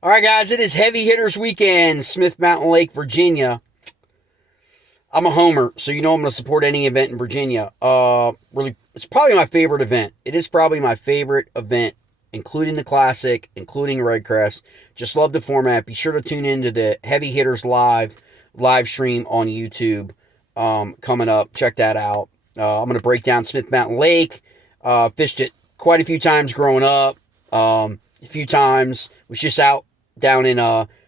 All right, guys, it is Heavy Hitters Weekend, Smith Mountain Lake, Virginia. I'm a homer, so you know I'm going to support any event in Virginia. Really, it's probably my favorite event. It is probably my favorite event, including the Classic, including Red Crest. Just love the format. Be sure to tune into the Heavy Hitters live stream on YouTube coming up. Check that out. I'm going to break down Smith Mountain Lake. Fished it quite a few times growing up. A few times. Was just out down in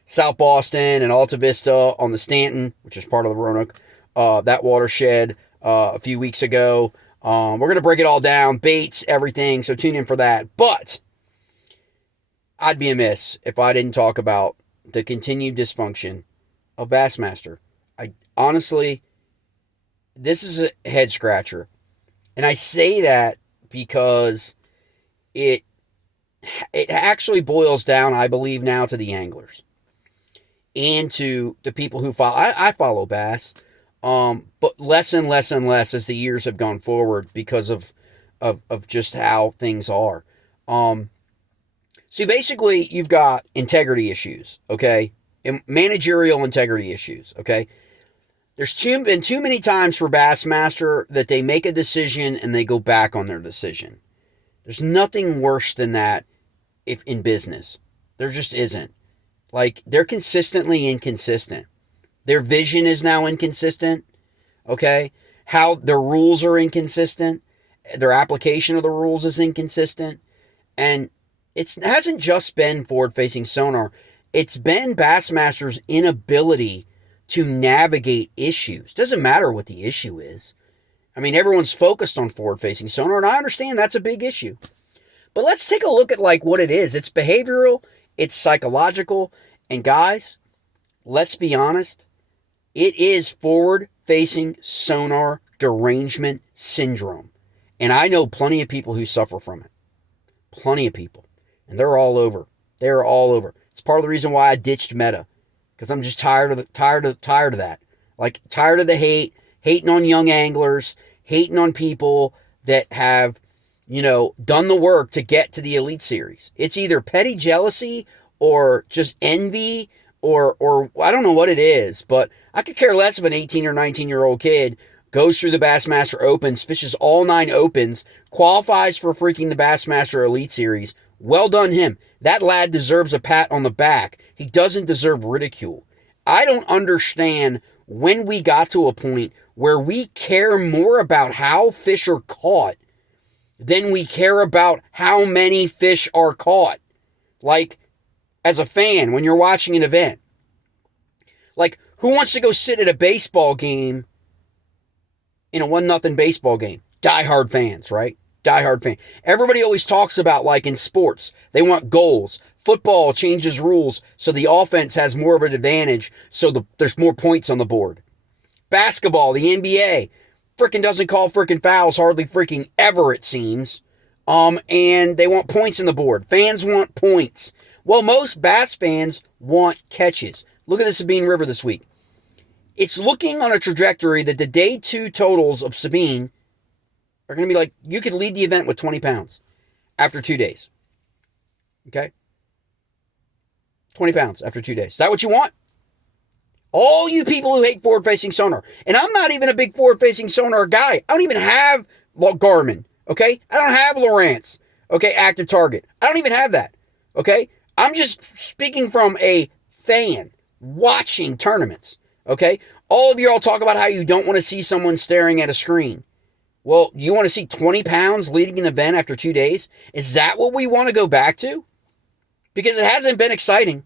South Boston and Alta Vista on the Stanton, which is part of the Roanoke, that watershed a few weeks ago. We're going to break it all down, baits, everything, so tune in for that. But I'd be amiss if I didn't talk about the continued dysfunction of Bassmaster. Honestly, this is a head scratcher. And I say that because it actually boils down, I believe, now to the anglers and to the people who follow. I follow Bass, but less and less and less as the years have gone forward because of just how things are. So basically, you've got integrity issues, okay, and managerial integrity issues, okay. There's been too many times for Bassmaster that they make a decision and they go back on their decision. There's nothing worse than that if in business. There just isn't. Like, they're consistently inconsistent. Their vision is now inconsistent, okay? How their rules are inconsistent. Their application of the rules is inconsistent. And it hasn't just been forward-facing sonar. It's been Bassmaster's inability to navigate issues. Doesn't matter what the issue is. I mean, everyone's focused on forward-facing sonar, and I understand that's a big issue. But let's take a look at like what it is. It's behavioral, it's psychological, and guys, let's be honest, it is forward-facing sonar derangement syndrome. And I know plenty of people who suffer from it. Plenty of people. And they're all over. They're all over. It's part of the reason why I ditched Meta. Because I'm just tired of that. Like, tired of the hate, hating on young anglers, hating on people that have, done the work to get to the Elite Series. It's either petty jealousy or just envy or I don't know what it is, but I could care less if an 18 or 19-year-old kid goes through the Bassmaster Opens, fishes all 9 Opens, qualifies for freaking the Bassmaster Elite Series. Well done him. That lad deserves a pat on the back. He doesn't deserve ridicule. I don't understand when we got to a point where we care more about how fish are caught than we care about how many fish are caught. Like, as a fan, when you're watching an event. Like, who wants to go sit at a baseball game in a 1-0 baseball game? Diehard fans, right? Diehard fan. Everybody always talks about, like, in sports, they want goals. Football changes rules so the offense has more of an advantage, so there's more points on the board. Basketball, the NBA, freaking doesn't call freaking fouls hardly freaking ever, it seems. And they want points on the board. Fans want points. Well, most Bass fans want catches. Look at the Sabine River this week. It's looking on a trajectory that the day 2 totals of Sabine are going to be like, you could lead the event with 20 pounds after 2 days. Okay? 20 pounds after 2 days. Is that what you want? All you people who hate forward-facing sonar. And I'm not even a big forward-facing sonar guy. I don't even have Garmin. Okay? I don't have Lowrance. Okay? Active Target. I don't even have that. Okay? I'm just speaking from a fan watching tournaments. Okay? All of you all talk about how you don't want to see someone staring at a screen. Well, you want to see 20 pounds leading an event after 2 days? Is that what we want to go back to? Because it hasn't been exciting.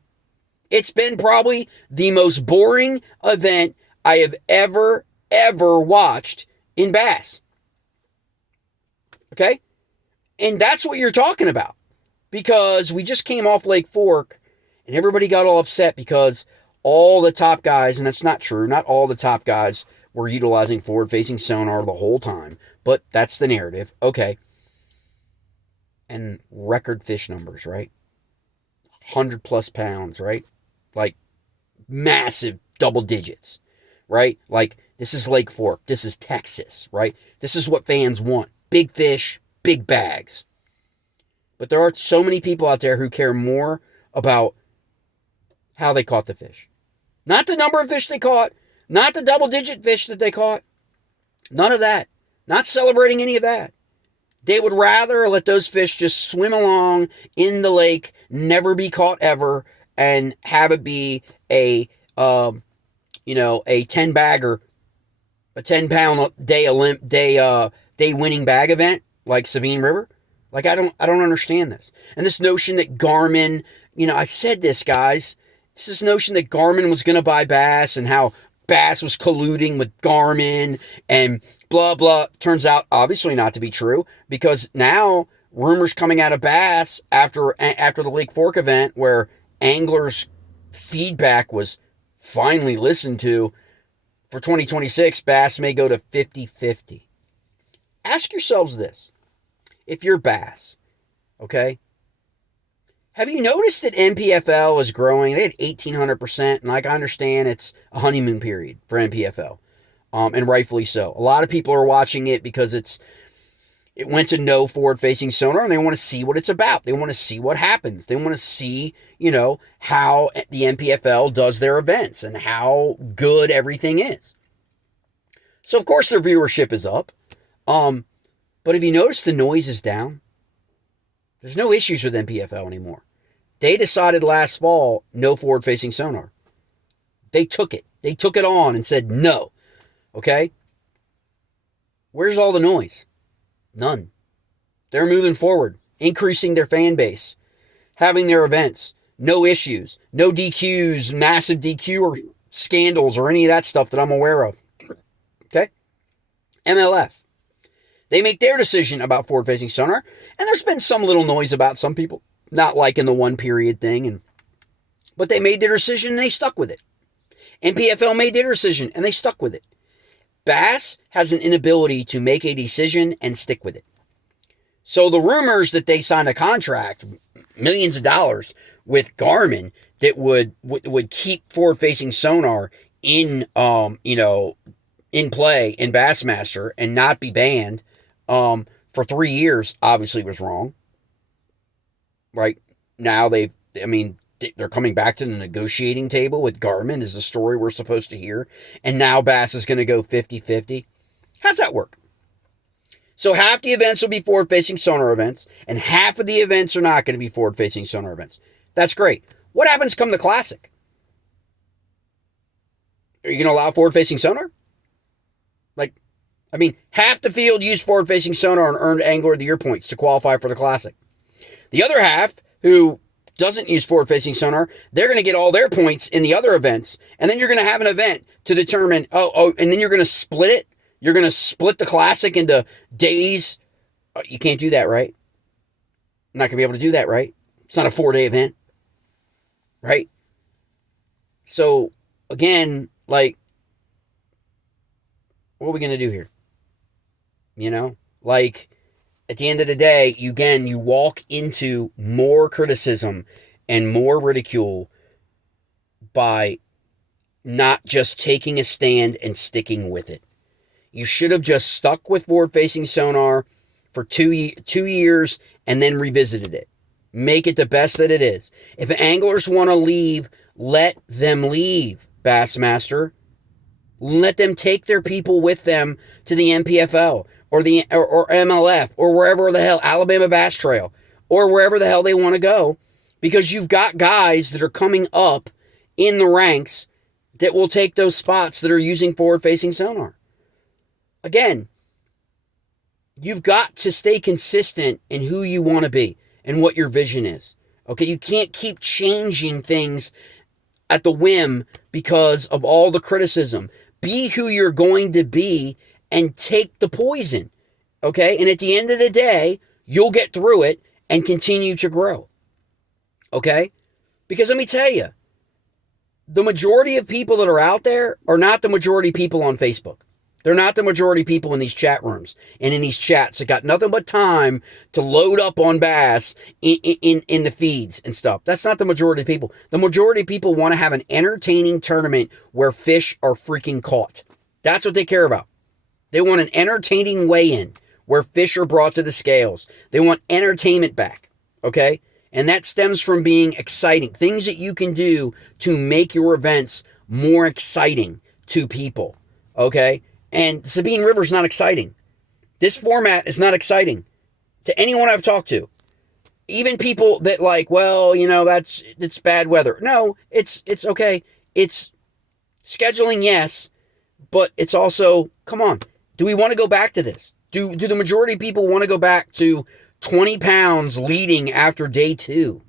It's been probably the most boring event I have ever watched in Bass. Okay? And that's what you're talking about. Because we just came off Lake Fork and everybody got all upset because all the top guys, and that's not true, not all the top guys were utilizing forward-facing sonar the whole time, but that's the narrative. Okay. And record fish numbers, right? 100+ pounds, right? Like, massive double digits, right? Like, this is Lake Fork. This is Texas, right? This is what fans want. Big fish, big bags. But there are so many people out there who care more about how they caught the fish. Not the number of fish they caught, not the double-digit fish that they caught. None of that. Not celebrating any of that. They would rather let those fish just swim along in the lake, never be caught ever, and have it be a 10-bagger, a 10-pound day winning bag event like Sabine River. Like, I don't understand this. And this notion that Garmin, I said this, guys. It's this notion that Garmin was going to buy B.A.S.S. and how B.A.S.S. was colluding with Garmin and blah, blah. Turns out obviously not to be true, because now rumors coming out of B.A.S.S. after the Lake Fork event, where anglers' feedback was finally listened to, for 2026, B.A.S.S. may go to 50-50. Ask yourselves this. If you're B.A.S.S., okay? Have you noticed that NPFL is growing? They had 1,800%, and like I understand, it's a honeymoon period for NPFL, and rightfully so. A lot of people are watching it because it went to no forward-facing sonar, and they want to see what it's about. They want to see what happens. They want to see, how the NPFL does their events and how good everything is. So, of course, their viewership is up. But have you noticed the noise is down? There's no issues with NPFL anymore. They decided last fall, no forward-facing sonar. They took it. They took it on and said no. Okay? Where's all the noise? None. They're moving forward, increasing their fan base, having their events, no issues, no DQs, massive DQ or scandals or any of that stuff that I'm aware of. Okay? MLF. They make their decision about forward-facing sonar, and there's been some little noise about some people not liking the one-period thing, but they made their decision and they stuck with it. NPFL made their decision and they stuck with it. B.A.S.S. has an inability to make a decision and stick with it. So the rumors that they signed a contract, millions of dollars, with Garmin that would keep forward-facing sonar in play in Bassmaster and not be banned for 3 years, obviously was wrong. Right now they're coming back to the negotiating table with Garmin is the story we're supposed to hear. And now B.A.S.S. is going to go 50-50. How's that work? So half the events will be forward-facing sonar events, and half of the events are not going to be forward-facing sonar events. That's great. What happens come the Classic? Are you going to allow forward-facing sonar? Half the field used forward-facing sonar and earned angler of the year points to qualify for the Classic. The other half, who doesn't use forward-facing sonar, they're going to get all their points in the other events, and then you're going to have an event to determine, and then you're going to split it. You're going to split the Classic into days. You can't do that, right? You're not going to be able to do that, right? It's not a 4-day event, right? So, again, what are we going to do here? At the end of the day, you walk into more criticism and more ridicule by not just taking a stand and sticking with it. You should have just stuck with forward-facing sonar for 2 years and then revisited it. Make it the best that it is. If anglers want to leave, let them leave, Bassmaster. Let them take their people with them to the NPFL or MLF or wherever the hell, Alabama Bass Trail, or wherever the hell they want to go, because you've got guys that are coming up in the ranks that will take those spots that are using forward-facing sonar. Again, you've got to stay consistent in who you want to be and what your vision is. Okay, you can't keep changing things at the whim because of all the criticism. Be who you're going to be and take the poison. Okay, and at the end of the day, you'll get through it and continue to grow. Okay, because let me tell you, the majority of people that are out there are not the majority people on Facebook. They're not the majority people in these chat rooms and in these chats that got nothing but time to load up on bass in the feeds and stuff. That's not the majority of people. The majority of people want to have an entertaining tournament where fish are freaking caught. That's what they care about. They want an entertaining weigh-in where fish are brought to the scales. They want entertainment back, okay? And that stems from being exciting. Things that you can do to make your events more exciting to people. Okay? And Sabine River's not exciting. This format is not exciting to anyone I've talked to. Even people that like, well, you know, it's bad weather. No, it's okay. It's scheduling, yes, but it's also, come on, do we want to go back to this? Do the majority of people want to go back to 20 pounds leading after day 2?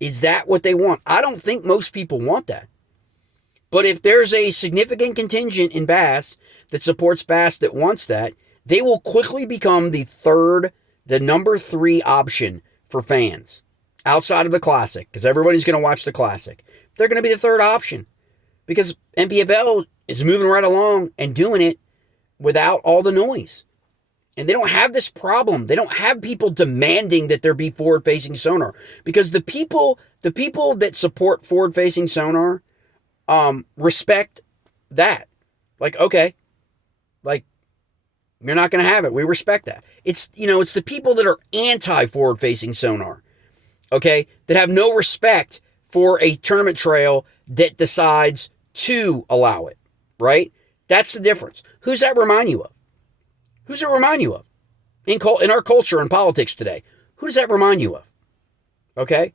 Is that what they want? I don't think most people want that. But if there's a significant contingent in Bass that supports Bass that wants that, they will quickly become the number 3 option for fans outside of the Classic, because everybody's going to watch the Classic. They're going to be the 3rd option because NPFL is moving right along and doing it without all the noise. And they don't have this problem. They don't have people demanding that there be forward-facing sonar, because the people that support forward-facing sonar respect that. Like, okay, like, you're not going to have it. We respect that. It's the people that are anti-forward-facing sonar, okay, that have no respect for a tournament trail that decides to allow it, right? That's the difference. Who's that remind you of? Who's it remind you of? In our culture and politics today, who does that remind you of? Okay?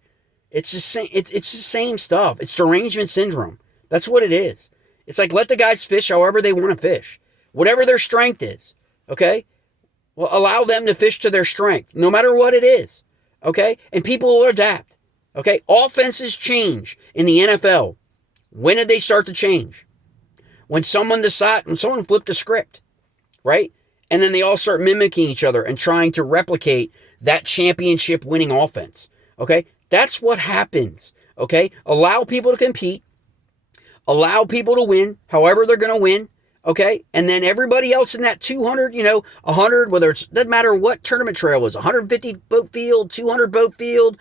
It's the same, it's the same stuff. It's derangement syndrome. That's what it is. It's like, let the guys fish however they want to fish. Whatever their strength is. Okay? Well, allow them to fish to their strength, no matter what it is. Okay? And people will adapt. Okay? Offenses change in the NFL. When did they start to change? When someone flipped a script, right? And then they all start mimicking each other and trying to replicate that championship winning offense. Okay? That's what happens. Okay? Allow people to compete. Allow people to win however they're going to win. Okay? And then everybody else in that 200, 100, whether it's, doesn't matter what tournament trail is, 150 boat field, 200 boat field,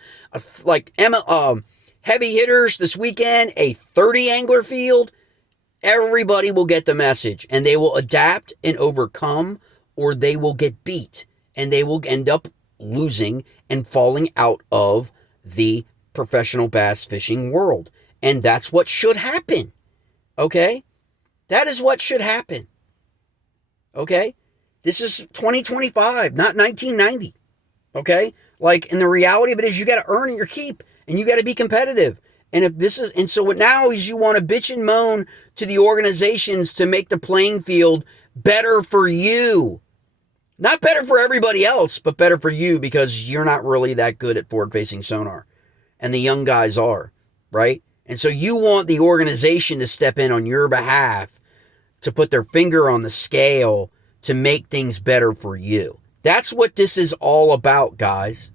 heavy hitters this weekend, a 30 angler field. Everybody will get the message, and they will adapt and overcome, or they will get beat, and they will end up losing and falling out of the professional bass fishing world. And that's what should happen. Okay? That is what should happen. Okay? This is 2025, not 1990. Okay? Like, and the reality of it is you got to earn your keep, and you got to be competitive. And so what now is you want to bitch and moan to the organizations to make the playing field better for you. Not better for everybody else, but better for you, because you're not really that good at forward-facing sonar. And the young guys are, right? And so you want the organization to step in on your behalf to put their finger on the scale to make things better for you. That's what this is all about, guys.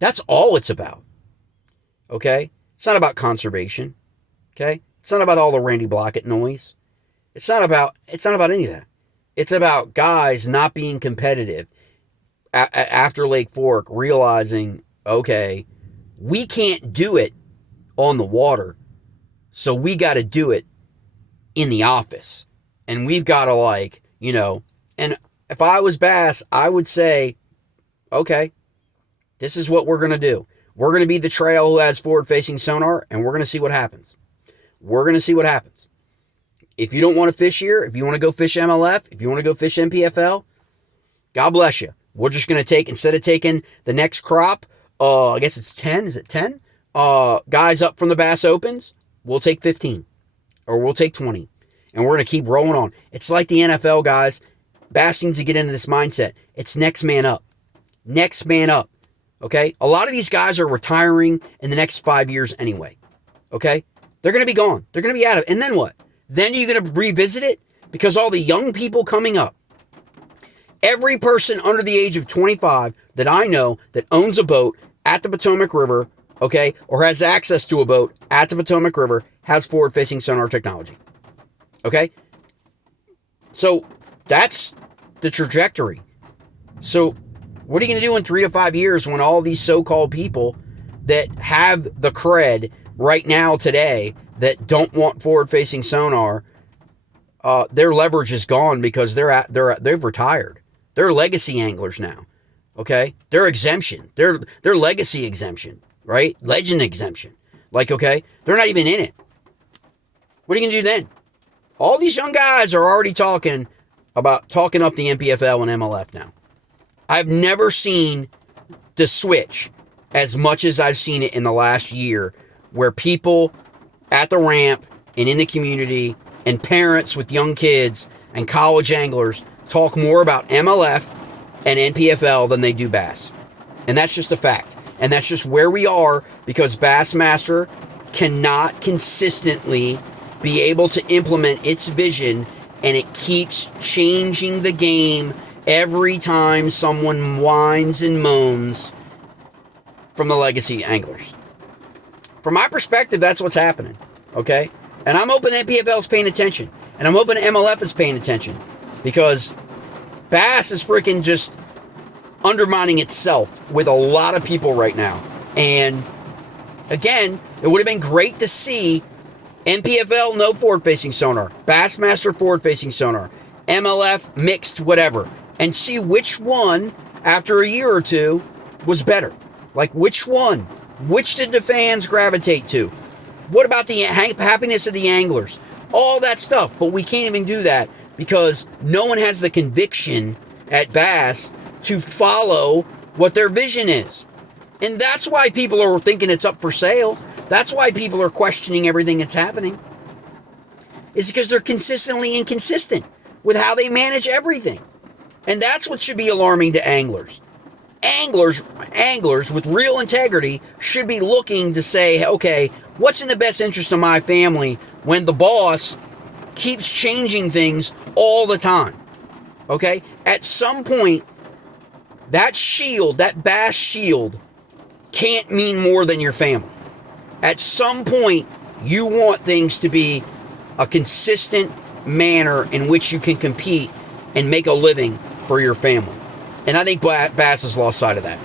That's all it's about. Okay? It's not about conservation. Okay? It's not about all the Randy Blockett noise. It's not about any of that. It's about guys not being competitive after Lake Fork, realizing, okay, we can't do it on the water, so we got to do it in the office. And we've got to and if I was Bass, I would say, okay, this is what we're going to do. We're going to be the trail who has forward-facing sonar, and we're going to see what happens. We're going to see what happens. If you don't want to fish here, if you want to go fish MLF, if you want to go fish NPFL, God bless you. We're just going to take, instead of taking the next crop, I guess it's 10, is it 10? Guys up from the Bass Opens, we'll take 15. Or we'll take 20. And we're going to keep rolling on. It's like the NFL, guys. Bass needs to get into this mindset. It's next man up. Next man up. Okay? A lot of these guys are retiring in the next 5 years anyway. Okay? They're going to be gone. They're going to be out of it. And then what? Then you're going to revisit it? Because all the young people coming up, every person under the age of 25 that I know that owns a boat at the Potomac River, okay, or has access to a boat at the Potomac River, has forward-facing sonar technology. Okay? So that's the trajectory. So what are you going to do in 3 to 5 years when all these so-called people that have the cred right now today that don't want forward-facing sonar, their leverage is gone because they've retired. They're legacy anglers now. Okay? They're exemption. They're legacy exemption, right? Legend exemption. Like, okay, they're not even in it. What are you going to do then? All these young guys are already talking up the NPFL and MLF now. I've never seen the switch as much as I've seen it in the last year, where people at the ramp and in the community and parents with young kids and college anglers talk more about MLF and NPFL than they do bass. And that's just a fact. And that's just where we are, because Bassmaster cannot consistently be able to implement its vision, and it keeps changing the game every time someone whines and moans from the legacy anglers. From my perspective, that's what's happening, okay? And I'm hoping NPFL is paying attention, and I'm hoping MLF is paying attention, because Bass is freaking just undermining itself with a lot of people right now. And again, it would have been great to see NPFL no forward-facing sonar, Bassmaster forward-facing sonar, MLF mixed whatever, and see which one, after a year or two, was better. Like, which one? Which did the fans gravitate to? What about the happiness of the anglers? All that stuff. But we can't even do that because no one has the conviction at Bass to follow what their vision is. And that's why people are thinking it's up for sale. That's why people are questioning everything that's happening. It's because they're consistently inconsistent with how they manage everything. And that's what should be alarming to anglers. Anglers with real integrity should be looking to say, okay, what's in the best interest of my family when the boss keeps changing things all the time? Okay? At some point, that shield, that bass shield, can't mean more than your family. At some point, you want things to be a consistent manner in which you can compete and make a living for your family. And I think Bass has lost sight of that.